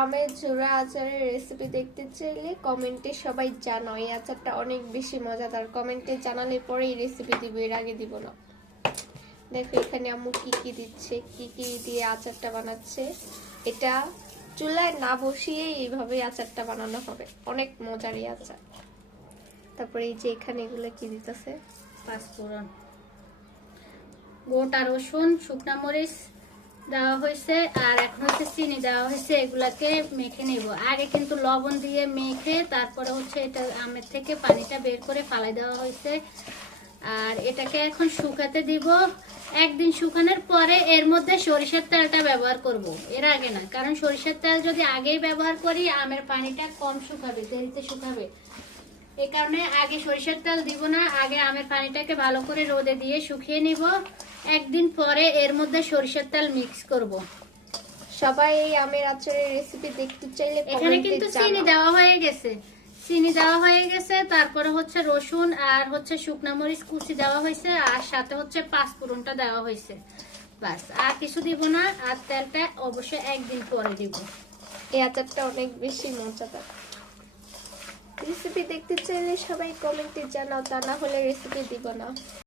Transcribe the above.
আমের ঝোড়া আচারের রেসিপি দেখতে চাইলে কমেন্টে সবাই জানাও। এই আচারটা অনেক বেশি মজাদার। কমেন্টে জানালে পরেই রেসিপি দিব, এর আগে দিব না। দেখো এখানে আম্মু কি কি দিচ্ছে, কি কি দিয়ে আচারটা বানাচ্ছে। এটা চুলায় না বসিয়ে এইভাবে আচারটা বানানো হবে, অনেক মজার এই আচার। তারপরে এই যে এখানে এগুলো কি দিতেছে, পাঁচফোড়ন, গোটা রসুন, শুকনা মরিচ দেওয়া হয়েছে, আর এখন হচ্ছে চিনি দেওয়া হয়েছে। এগুলাকে মেখে নেব। আগে কিন্তু লবণ দিয়ে মেখে তারপরে হচ্ছে এটা আমের থেকে পানিটা বের করে ফালাই দেওয়া হয়েছে। আর এটাকে এখন শুকাতে দিব। একদিন শুকানোর পরে এর মধ্যে সরিষার তেলটা ব্যবহার করব, এর আগে না। কারণ সরিষার তেল যদি আগেই ব্যবহার করি আমের পানিটা কম শুকাবে, দেরিতে শুকাবে। এই কারণে আগে সরিষার তেল দিব না, আগে আমের পানিটাকে ভালো করে রোদে দিয়ে শুকিয়ে নিব। একদিন পরে এর মধ্যে সরিষার তেল মিক্স করব। সবাই এই আমের আচারের রেসিপি দেখতে চাইলে এখানে কিন্তু চিনি দেওয়া হয়ে গেছে, চিনি দেওয়া হয়ে গেছে। তারপরে হচ্ছে রসুন আর হচ্ছে শুকনা মরিচ কুচি দেওয়া হয়েছে, আর সাথে হচ্ছে পাঁচফোড়নটা দেওয়া হয়েছে। বাস, আর কিছু দিব না। আর তেলটা অবশ্যই একদিন পরে দিব। এই আচারটা অনেক বেশি মজাদার। রেসিপি দেখতে চাইলে সবাই কমেন্টে জানাও, তা না হলে রেসিপি দিব না।